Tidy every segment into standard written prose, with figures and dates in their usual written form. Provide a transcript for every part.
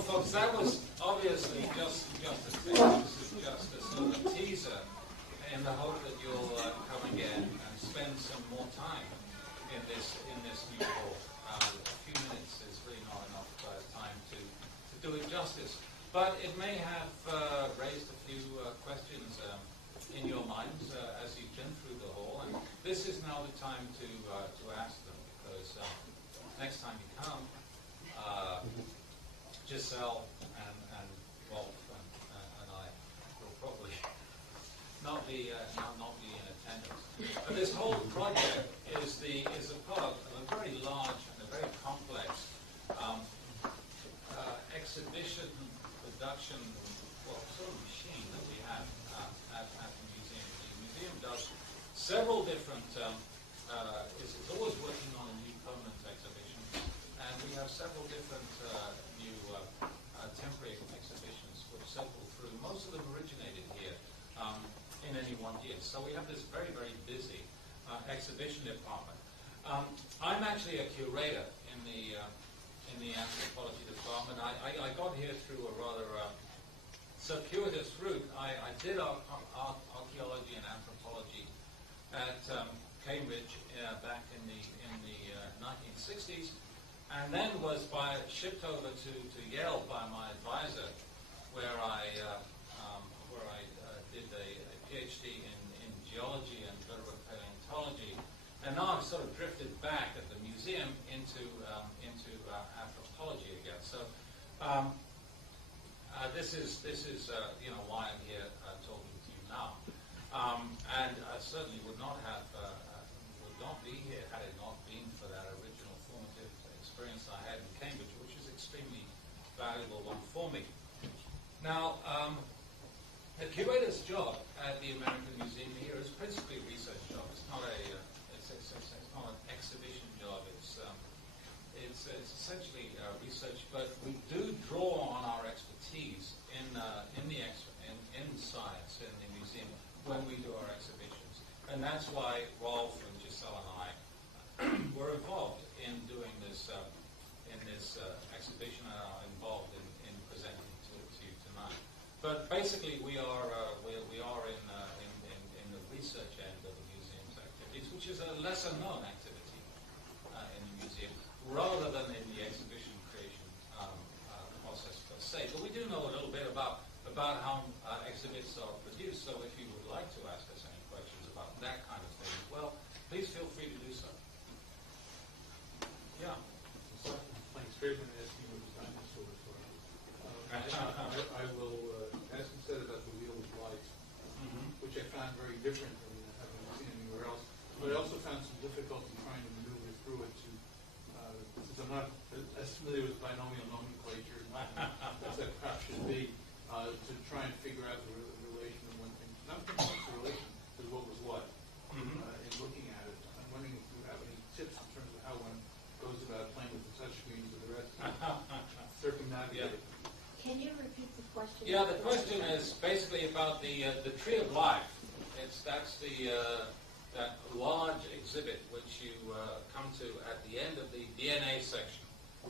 Well, folks, that was obviously just a teaser. This is just a sort of a teaser in the hope that you'll come again and spend some more time in this new hall. A few minutes is really not enough time to do it justice. But it may have raised a few questions in your minds as you've been through the hall, and this is now the time to ask them, because next time you come, Giselle and Rolf and I will probably not be in attendance. But this whole project is a part of a very large and a very complex exhibition production, sort of machine that we have at the museum. The museum does several different. It's always working on a new permanent exhibition, and we have several different new temporary exhibitions which cycle through. Most of them originated here in any one year. So we have this very, very busy exhibition department. I'm actually a curator in the anthropology department. I got here through a rather circuitous route. I did archaeology and anthropology at Cambridge back in the 1960s, and then was shipped over to Yale by my advisor, where I did a PhD in geology and vertebrate paleontology, and now I've sort of drifted back at the museum into anthropology again. So this is why I'm here talking to you now, and I certainly would not be here had it not been for that original formative experience I had in Cambridge, which is extremely valuable one for me. Now, the curator's job at the American Museum here is principally a research job. It's not an exhibition job. It's essentially research, but we do draw on our expertise in science in the museum when we do our exhibitions, and that's why Rolf and Giselle and I were involved in doing this exhibition and are involved in presenting to you tonight. But basically, we are in the research end of the museum's activities, which is a lesser known activity in the museum, rather than in the exhibition creation process per se. But we do know a little bit about how exhibits are produced. So if you would like to ask us any questions about that kind of thing, well, please feel free to do so. Yeah. Thanks very much for asking what dinosaurs were. I will ask instead about the wheel of life, which I found very different than having seen anywhere else. But I also found some difficulty trying to maneuver through it since I'm not as familiar with binomial nomenclature as I perhaps should be, to try and figure out the relation of one thing. Not so much the relation as what was what. In looking at it, I'm wondering if you have any tips in terms of how one goes about playing with the touchscreens or the rest circumnavigate. Yeah. Can you repeat the question? Yeah, the question is basically about the tree of life. That's that large exhibit which you come to at the end of the DNA section.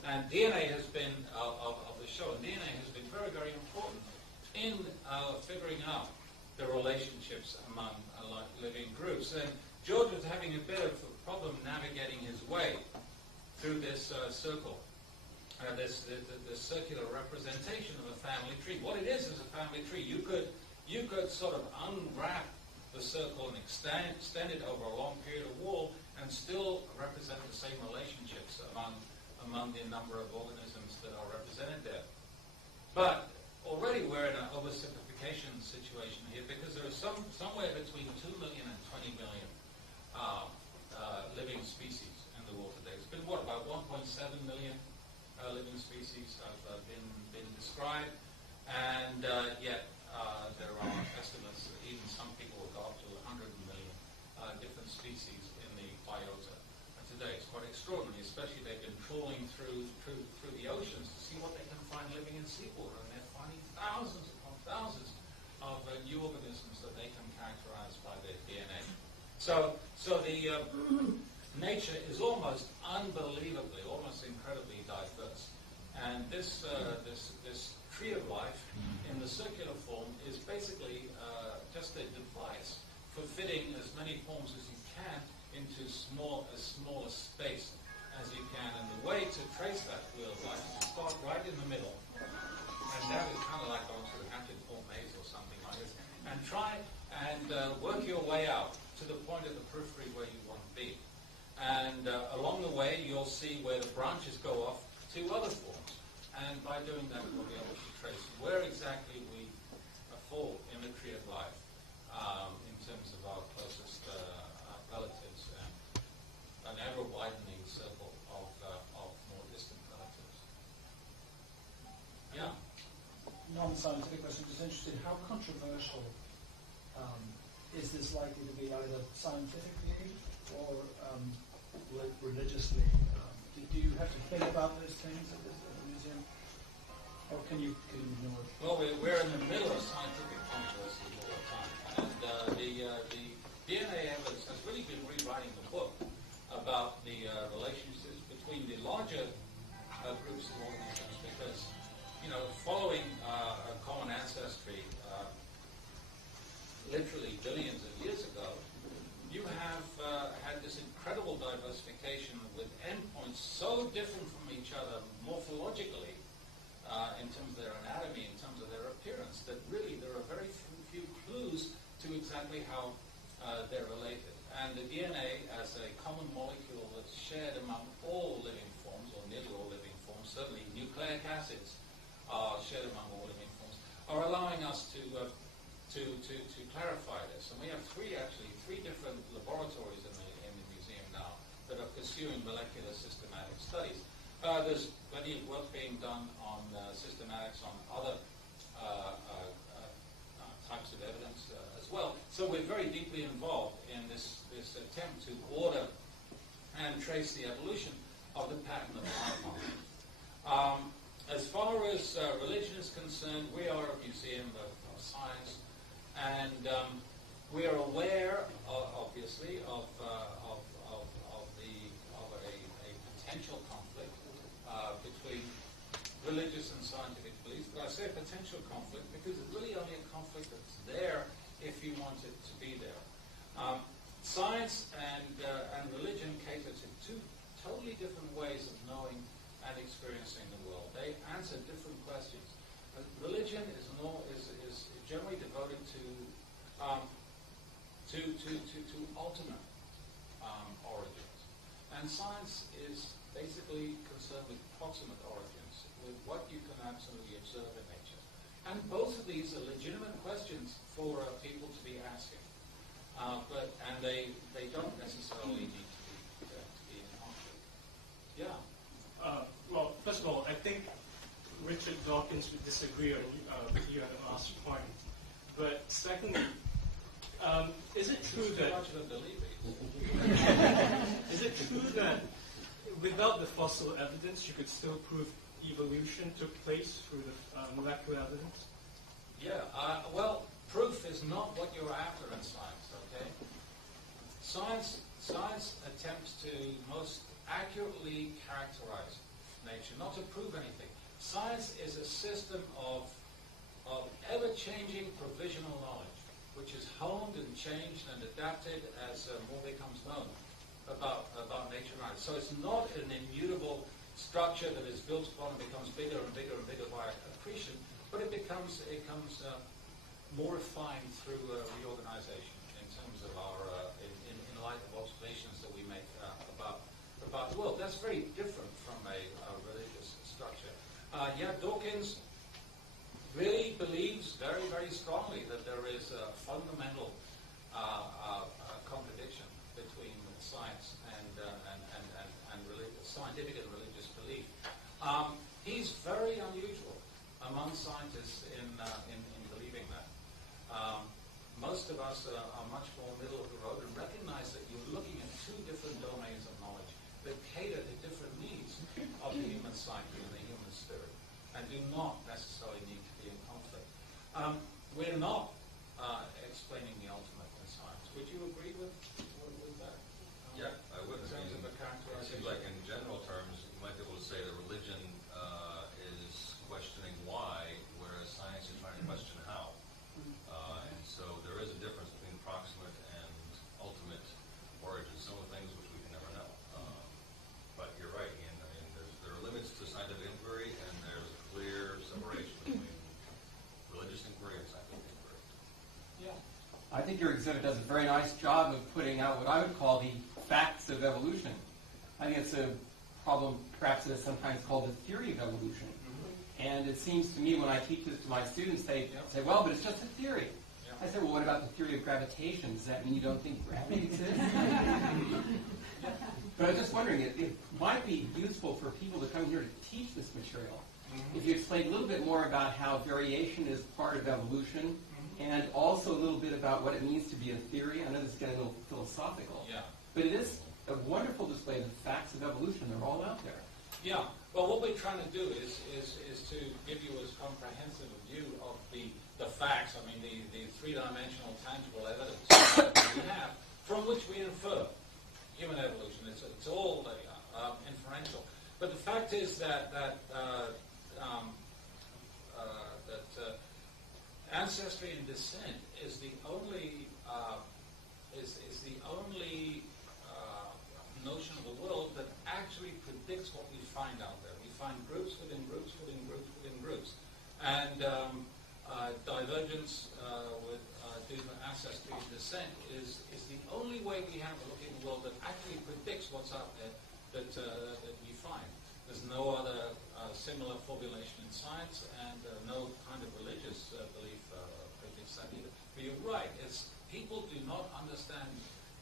And DNA has been, of the show, DNA has been very, very important in figuring out the relationships among living groups. And George was having a bit of a problem navigating his way through this circle, this circular representation of a family tree. What it is a family tree. You could sort of unwrap the circle and extend it over a long period of wall and still represent the same relationships among the number of organisms that are represented there. But already we're in an oversimplification situation here, because there is somewhere between 2 million and 20 million living species in the world today. It's been about 1.7 million living species have been described, and yet there are estimates that even some people will go up to 100 million different species in the biota today. It's quite extraordinary, especially they've been trawling through the oceans to see what they can find living in seawater, and they're finding thousands upon thousands of new organisms that they can characterize by their DNA. So the nature is almost unbelievably, almost incredibly diverse, and this smallest space as you can. And the way to trace that wheel of life is to start right in the middle. And that is kind of like going through Hampton Court maze or something like this. And try and work your way out to the point at the periphery where you want to be. And along the way, you'll see where the branches go off to other forms. And by doing that, we'll be able to trace where exactly we fall in the tree of life in terms of our closest relatives and an ever-widening circle of more distant relatives. Yeah? Non-scientific question, just interested, how controversial is this likely to be either scientifically or religiously? Do you have to think about those things at the museum? Or can you ignore it? Well, we're in the middle of scientific controversy all the time. And the DNA evidence has really been rewriting the book about the relationships between the larger groups of organisms because, following a common ancestry literally billions of years ago, you have had this incredible diversification with endpoints so different from each other morphologically in terms of their anatomy, in terms of their appearance, that really there are very few clues to exactly how they're related. And the DNA, as a common molecule that's shared among all living forms, or nearly all living forms, certainly nucleic acids are shared among all living forms, are allowing us to clarify this. And we have three different laboratories in the museum now that are pursuing molecular systematic studies. There's plenty of work being done on systematics on other types of evidence as well. So we're very deeply involved in this attempt to order and trace the evolution of the pattern of life function. As far as religion is concerned, we are a museum of science, and we are aware, obviously, of a potential conflict between religious and scientific beliefs. But I say potential conflict because it's really only a conflict that's there if you want it to be there. Science and religion cater to two totally different ways of knowing and experiencing the world. They answer different questions. Religion is generally devoted to ultimate origins, and science is basically concerned with proximate origins, with what you can absolutely observe in nature. And both of these are legitimate questions for people to be asking, and they don't necessarily need to be in conflict. Yeah. Well, first of all, I think Richard Dawkins would disagree on you at the last point. But secondly, is it true that is it true that without the fossil evidence, you could still prove evolution took place through the molecular evidence? Yeah. Well, proof is not what you're after in science. Okay. Science attempts to most accurately characterize nature, not to prove anything. Science is a system of ever-changing provisional knowledge, which is honed and changed and adapted as more becomes known about nature and life. So it's not an immutable structure that is built upon and becomes bigger and bigger and bigger by accretion, but it becomes more refined through reorganization in terms of our in light of observations that we make about the world. That's very different from a religious structure. Dawkins really believes very, very strongly that there is a fundamental contradiction between science and scientific and religious belief. He's very unusual among scientists in believing that. Most of us are much more middle of the road and recognize that you're looking at two different domains of knowledge that cater to different needs of the human psyche and the human spirit, and do not necessarily need to be in conflict. We're not explaining the ultimate in science. Would you agree with that? Yeah, I would. In terms of a It characterization? seems like in general terms, you might be able to say that religion is questioning why, whereas science is trying to question how. And so there is a difference between proximate and ultimate origins, some of the things which we can never know. I think your exhibit does a very nice job of putting out what I would call the facts of evolution. I think it's a problem perhaps that is sometimes called the theory of evolution. And it seems to me when I teach this to my students, they say, well, but it's just a theory. I say, well, what about the theory of gravitation? Does that mean you don't think gravity exists? But I was just wondering, it might be useful for people to come here to teach this material. If you explain a little bit more about how variation is part of evolution, and also a little bit about what it means to be a theory. I know this is getting a little philosophical. Yeah. But it is a wonderful display of the facts of evolution. They're all out there. Yeah. Well, what we're trying to do is to give you as comprehensive a view of the facts, I mean, the three-dimensional tangible evidence that we have, from which we infer human evolution. It's all inferential. But the fact is that ancestry and descent is the only notion of the world that actually predicts what we find out there. We find groups within groups within groups within groups, and divergence due to ancestry and descent is the only way we have of looking at the world that actually predicts what's out there that we find. There's no other similar formulation in science, and no kind of religious belief predicts that either. But you're right, people do not understand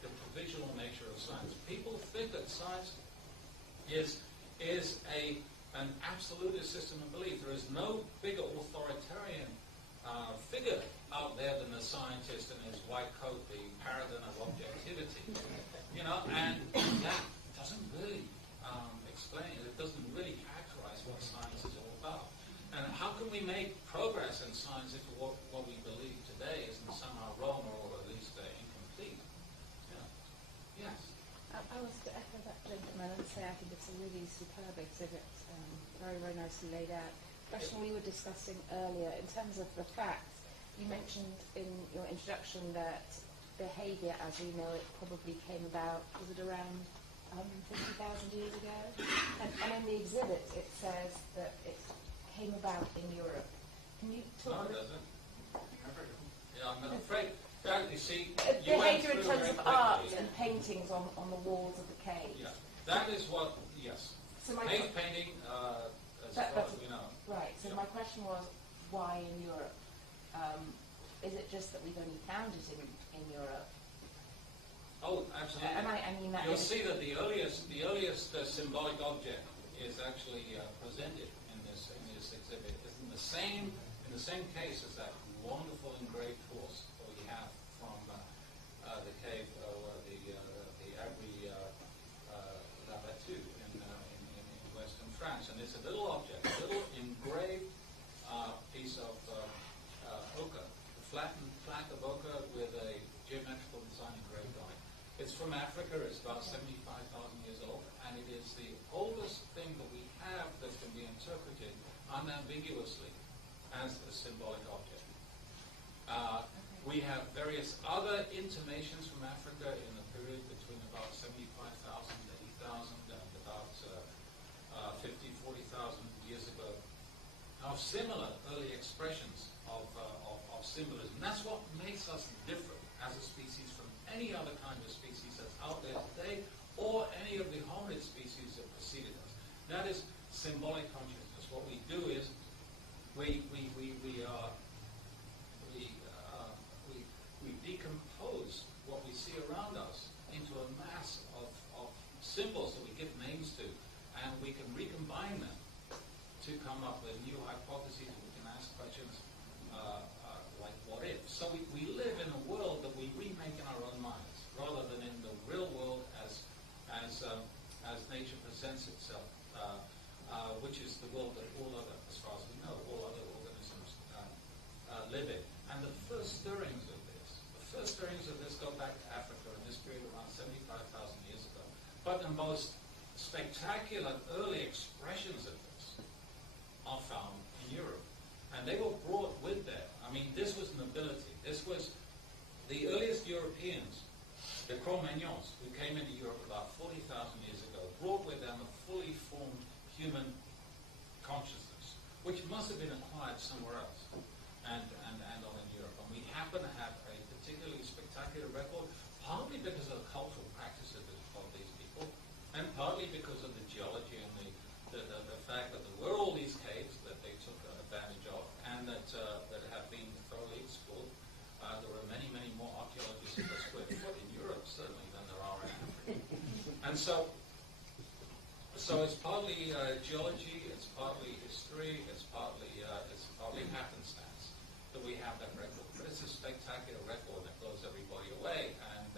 the provisional nature of science. People think that science is an absolutist system of belief. There is no bigger authoritarian figure out there than the scientist in his white coat, the paragon of objectivity. And that doesn't really explain it. It doesn't really characterize what science is all about. And how can we make progress in science if what we believe today isn't somehow wrong or at least incomplete? Yes. I was to echo that gentleman and say I think it's a really superb exhibit, very, very nicely laid out. The question we were discussing earlier, in terms of the facts, you mentioned in your introduction that behaviour as we know it probably came about, was it around 150,000 years ago? And in the exhibit it says that it came about in Europe. Can you talk? No, it doesn't. Yeah, I'm afraid. You see, behaviour in terms of art and paintings on the walls of the caves. Yeah, that is what. Yes. So my painting, as far as we know. Right. So my question was, why in Europe? Is it just that we've only found it in Europe? Oh, absolutely. I mean that. You'll see that the earliest symbolic object is actually presented in this exhibit. It's in the same case as that wonderful engraved horse that we have from the cave, the Abri La Battue in western France, and it's a little object, a little engraved piece of ochre, a flattened plank of ochre with a geometrical design engraved on it. It's from Africa. It's about 75,000 years old, and it is the oldest thing that we have that can be interpreted unambiguously as a symbolic object. We have various other intimations from Africa in the period between about 75,000 to 80,000 and about 50,000, 40,000 years ago of similar early expressions of symbolism. That's what makes us different as a species from any other kind of species that's out there today, or any of the hominid species that preceded us. That is symbolic consciousness. What we do is we decompose what we see around us into a mass of symbols that we give names to, and we can recombine them to come up with new hypotheses. We can ask questions like what if. So we live in a world that we remake in our own minds, rather than in the real world as nature presents itself, which is the world that all other, as far as we know, all other organisms live in. And the first stirrings of this go back to Africa in this period around 75,000 years ago. But the most spectacular early expressions of this are found in Europe. And they were brought with them. I mean, this was nobility. This was the earliest Europeans, the Cro-Magnons, who came into Europe about 40,000 years ago, brought with them a fully formed human consciousness, which must have been acquired somewhere else and not in Europe. And we happen to have a particularly and partly because of the geology and the fact that there were all these caves that they took advantage of, and that have been thoroughly explored. There are many, many more archaeologists per square foot in Europe, certainly, than there are in Africa. And so it's partly geology, it's partly history, it's partly happenstance that we have that record. But it's a spectacular record that blows everybody away, and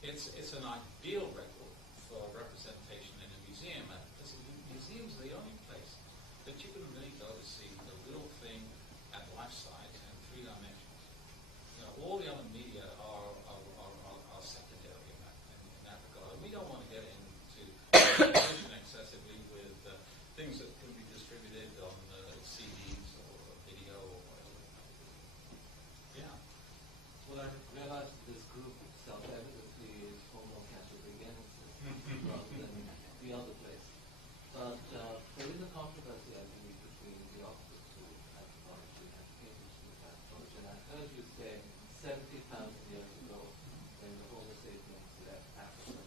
it's an ideal record for representation in a museum. Because a museum's the only place that you can really go to see the little thing at life size and 3 dimensions. You know, all the other media are secondary in that regard. And we don't want to get into competition excessively with things that can be distributed on CDs or video or whatever. Yeah. Well, I realize this group self-evidently is Homo categories rather than the other place. But there is a controversy, I think, between the Oxford School of Anthropology and Cambridge School of Anthropology. And I heard you say 70,000 years ago, when the Homo sapiens left Africa.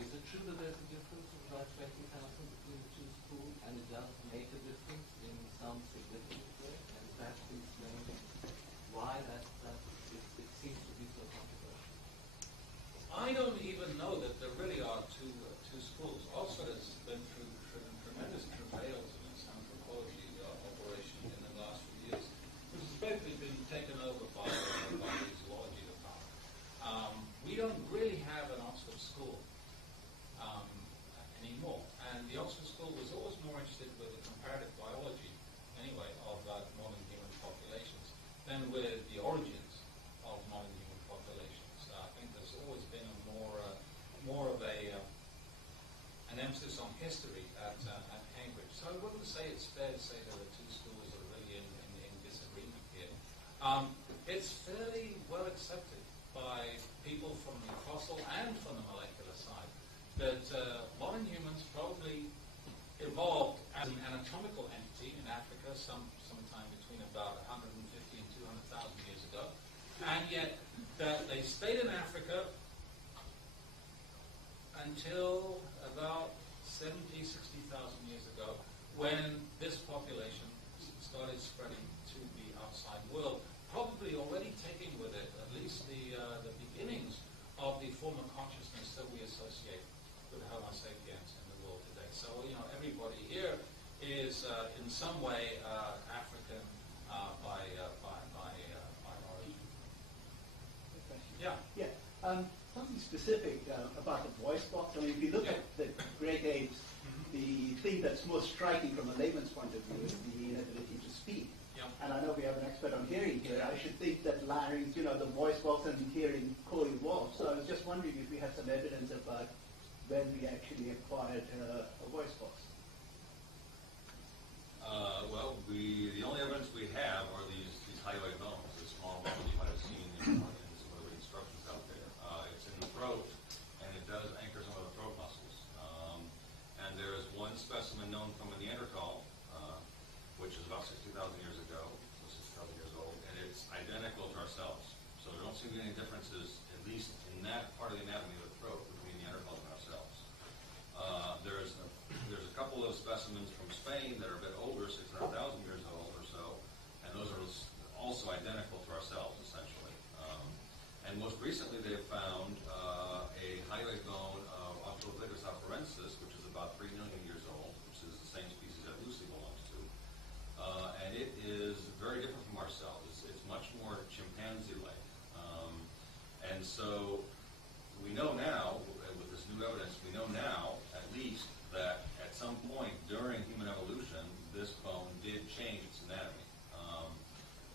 Is it true that there's a difference of about 20,000 between the two schools, and it does make a difference in some significant way? And that explains why it seems to be so controversial. I don't even know that there really are two schools. Oxford has been through tremendous travails in its anthropology operation in the last few years, which has basically been taken over by the zoology department. We don't really have an Oxford school anymore, and the Oxford school was always more interested with the comparative biology, anyway, of modern human populations than with the origins of modern human populations. I think there's always been a more of an emphasis on history at Cambridge. So I wouldn't say it's fair to say that the two schools are really in disagreement here. It's fairly well accepted by people from the fossil and from the molecular side that modern humans probably evolved as an anatomical entity in Africa sometime between about 150 and 200,000 years ago, and yet that they stayed in Africa until about 70, 60,000 years ago, when this population started spreading to the outside world, probably already taking with it at least the beginnings of the form of consciousness that we associate with Homo sapiens in the world today. So, you know, everybody here is in some way African by origin. Yeah. Yeah. Something specific about the voice box. I mean, if you look at the great apes, the thing that's most striking from a layman's point of view is the inability to speak. Yeah. And I know we have an expert on hearing here. I should think that larynx, you know, the voice box and hearing co-evolved. So I was just wondering if we had some evidence about when we actually acquired a voice box. Well, the only evidence we have are these hyoid bones, the small bones you might have seen in some of the instructions out there. It's in the throat, and it does anchor some of the throat muscles. And there is one specimen known from a Neanderthal, which is about 60,000 years ago, so 60,000 years old, and it's identical to ourselves. So there don't seem to be any differences, at least in that part of the anatomy of the throat, between Neanderthals and ourselves. There's a couple of specimens from Spain that are a bit older, 600,000 years old or so, and those are also identical to ourselves, essentially. And most recently they have found a hyoid bone of Australopithecus afarensis, which is about 3 million years old, which is the same species that Lucy belongs to. And it is very different from ourselves. It's much more chimpanzee-like. And so we know now, with this new evidence, we know now, at least, that at some point during human evolution, this bone did change its anatomy.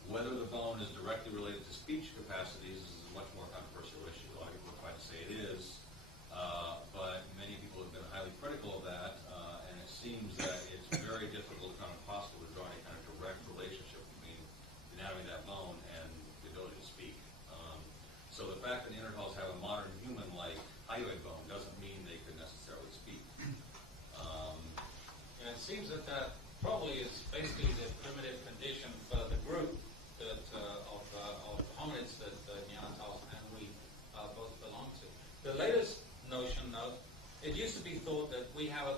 Whether the bone is directly related to speech capacities is a much more controversial issue. A lot of people are trying to say it is, but many people have been highly critical of that, and it seems that it's very difficult, if not impossible, to draw any kind of direct relationship between the anatomy of that bone and the ability to speak. So the fact that Neanderthals have a modern human-like hyoid bone doesn't mean they could necessarily speak. And it seems that probably is basically the primitive condition for the group that of hominids that Neanderthals and we both belong to. The latest notion, though, it used to be thought that we have a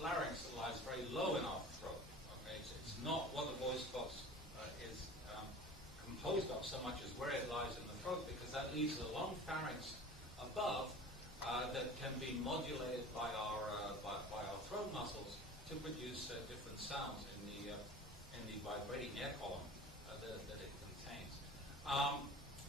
larynx that lies very low in our throat. Okay, so it's not what the voice box is composed of so much as where it lies in the throat, because that leaves a long pharynx above that can be modulated by our throat muscles to produce different sounds in the vibrating air column that it contains.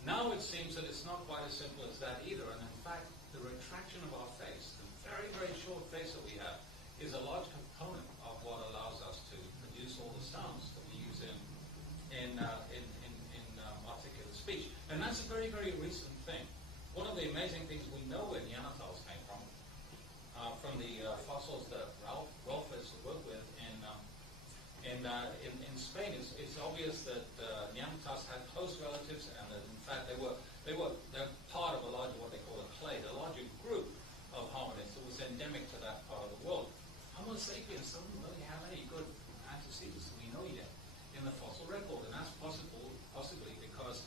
Now it seems that it's not quite as simple as that either, and in fact, the retraction of our face, the very, very short face that we have, is a large component of what allows us to produce all the sounds that we use in articulate speech. And that's a very, very recent thing. One of the amazing things we know where Neanderthals came from the fossils that Rolf has worked with in Spain, it's obvious that Neanderthals had close relatives, and that in fact they're part of a larger, what they call a clade, a larger group of hominids that was endemic to that part of the world. Homo sapiens don't really have any good antecedents that we know yet in the fossil record, and that's possibly because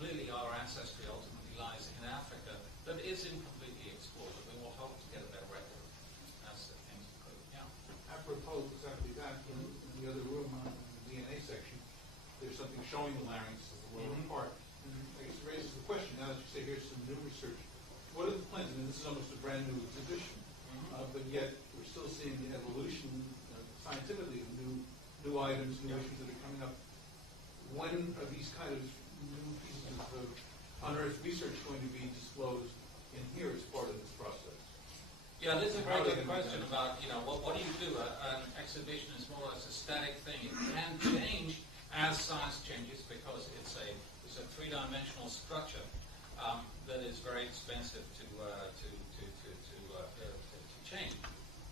clearly our ancestry ultimately lies in Africa that isn't completely explored, but we will hope to get a better record as things occur. Yeah. Apropos exactly that, in the other room on the DNA section, there's something showing the larynx as the lower part. And I guess it raises the question, now that you say here's some new research, what are the plans? I mean, this is almost a brand new exhibition, but yet we're still seeing the evolution scientifically of new items, new issues that are coming up. When are these kind of new pieces of unearthed research going to be disclosed in here as part of this process? Yeah, this is a very good question about, what do you do? An exhibition is more or less a static thing. It can change as science changes because it's a three-dimensional structure that is very expensive to change.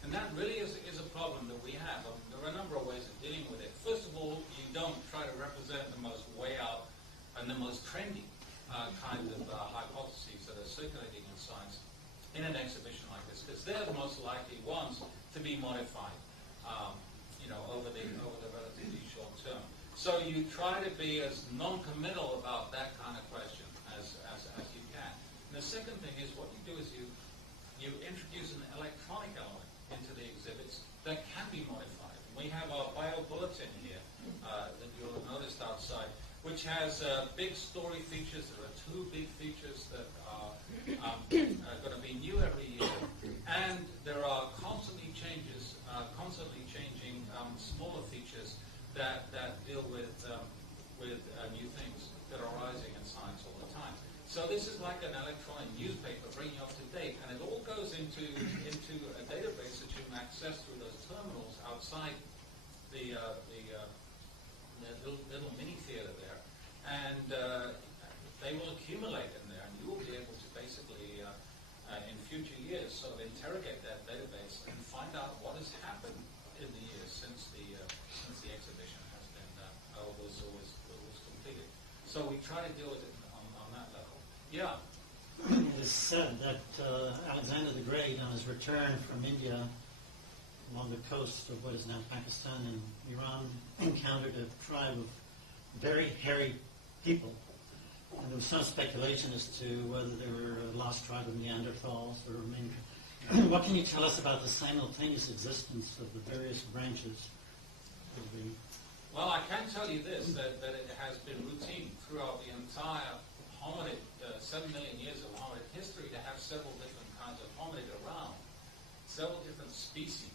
And that really is a problem that we have. There are a number of ways of dealing with it. First of all, you don't try to represent the most way out and the most trendy kind of hypotheses that are circulating in science in an exhibition like this, because they're the most likely ones to be modified, over the relatively short term. So you try to be as non-committal about that kind of question as you can. And the second thing is, what you do is you introduce an electronic element into the exhibits that can be modified. We have our bio-bulletin here that you'll have noticed outside, which has big story features. There are 2 big features that are going to be new every year, and there are constantly changing smaller features that deal with new things that are rising in science all the time. So this is like an electronic newspaper bringing you up to date, and it all goes into a database that you can access through those terminals outside the little mini theater there, and they will accumulate in there, and you will be able to basically, in future years, sort of interrogate that database and find out what has happened in the years since the exhibition has been was completed. So we try to deal with it on that level. Yeah. It is said that Alexander the Great, on his return from India, along the coast of what is now Pakistan and Iran, encountered a tribe of very hairy people. And there was some speculation as to whether they were a lost tribe of Neanderthals or maybe. What can you tell us about the simultaneous existence of the various branches of the... Well, I can tell you this, that it has been routine throughout the entire hominid, 7 million years of hominid history, to have several different kinds of hominid around, several different species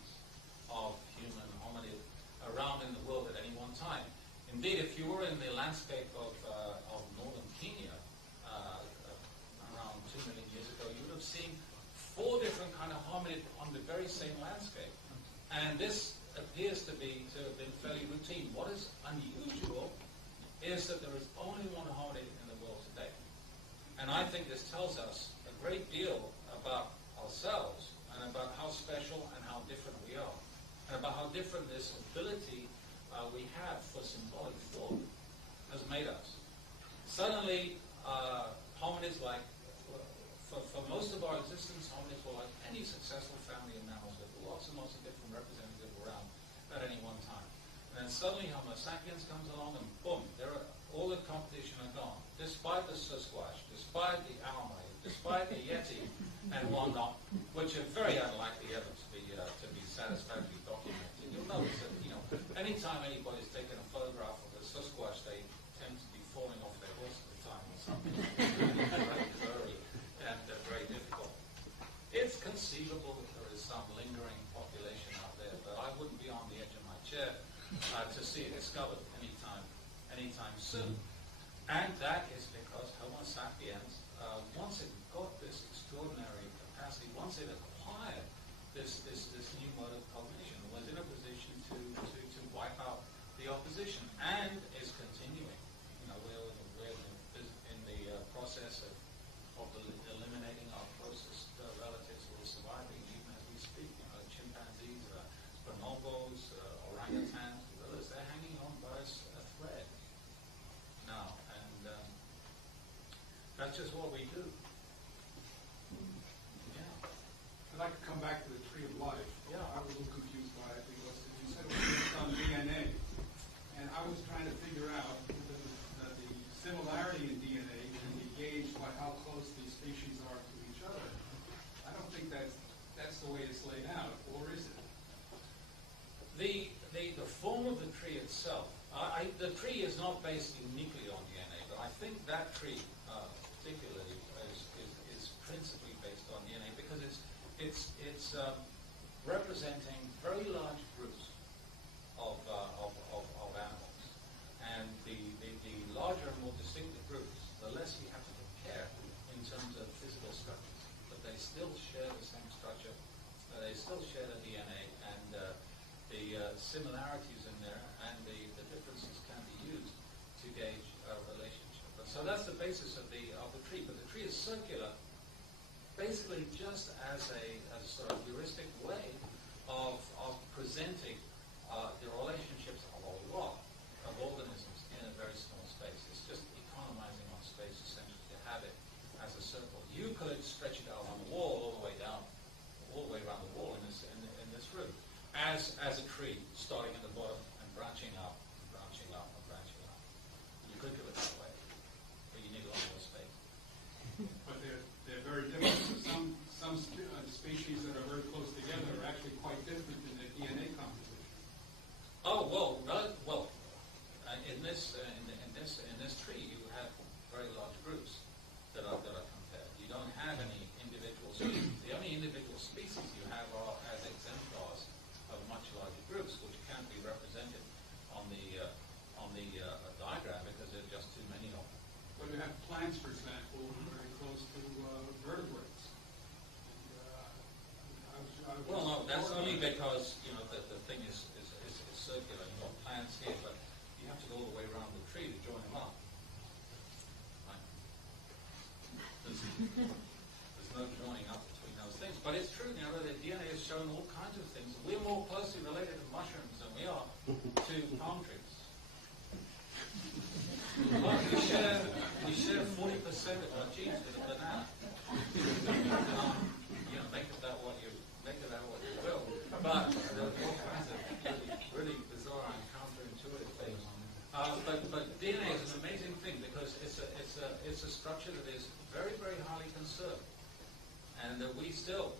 of human hominid around in the world at any one time. Indeed, if you were in the landscape of northern Kenya around 2 million years ago, you would have seen 4 different kind of hominid on the very same landscape. And this appears to have been fairly routine. What is unusual is that there is only one hominid in the world today. And I think this tells us a great deal about ourselves and about how special and how different we are, and about how different this ability we have for symbolic thought has made us. Suddenly, hominids for most of our existence, hominids were like any successful family of mammals with lots and lots of different representatives around at any one time. And then suddenly Homo sapiens comes along and boom, all the competition are gone. Despite the Sasquatch, despite the Alamite, despite the Yeti, and one not, which are very unlikely ever to be satisfactorily documented. You'll notice that, anytime anybody's taken a photograph of a Sasquatch, they tend to be falling off their horse at the time or something. Very blurry and very difficult. It's conceivable that there is some lingering population out there, but I wouldn't be on the edge of my chair to see it discovered anytime soon. And that is because Homo sapiens, once it got this extraordinary capacity, once it acquired this new mode of cognition, was in a position to wipe out the opposition, and is continuing. We're in the process of eliminating our closest relatives who are surviving even as we speak. Chimpanzees, bonobos, orangutans, gorillas, they're hanging on by a thread now, and that's just what we do. Yeah. I'd like to come back to the tree of life. Yeah. I was a little confused by it because you said it was based on DNA, and I was trying to figure out that the similarity in DNA can be gauged by how close these species are to each other. I don't think that's the way it's laid out, or is it? The form of the tree itself, the tree is not based uniquely on DNA, but I think that tree particularly is principally based on DNA because it's representing very large groups of animals, and the larger and more distinctive groups, the less you have to compare in terms of physical structures, but they still share the same structure, they still share the DNA, and the similarities in there and the differences can be used to gauge a relationship. But so that's the basis of the tree. But the tree is circular, basically just as a sort of heuristic way of presenting the relationships of a lot of organisms in a very small space. It's just economizing on space essentially to have it as a circle. You could stretch it out on the wall all the way down, all the way around the wall in this room, as a tree starting at the bottom and branching out and branching out and branching out. You could do it that way, but you need a lot more space. But they're very different. So some species that are very close together are actually quite different in their DNA composition. Oh well, in this tree you have very large groups that are compared. You don't have any individual species. The only individual species you have are as exemplars of much larger groups, which can't be represented on the diagram because there are just too many of them. But you have plants, for example, very close to vertebrates. Well, no, that's only because the thing is circular. You've got plants here, but you have to go all the way around the tree to join them up. Right? There's no joining up between those things. But it's true now that the DNA has shown all kinds of things. We're more closely related to mushrooms than we are to palm trees. But we share 40% of our genes with a banana. Make of that what you will. But there are all kinds of really bizarre and counterintuitive things. But DNA is an amazing thing because it's a structure that is very, very highly conserved, and that we still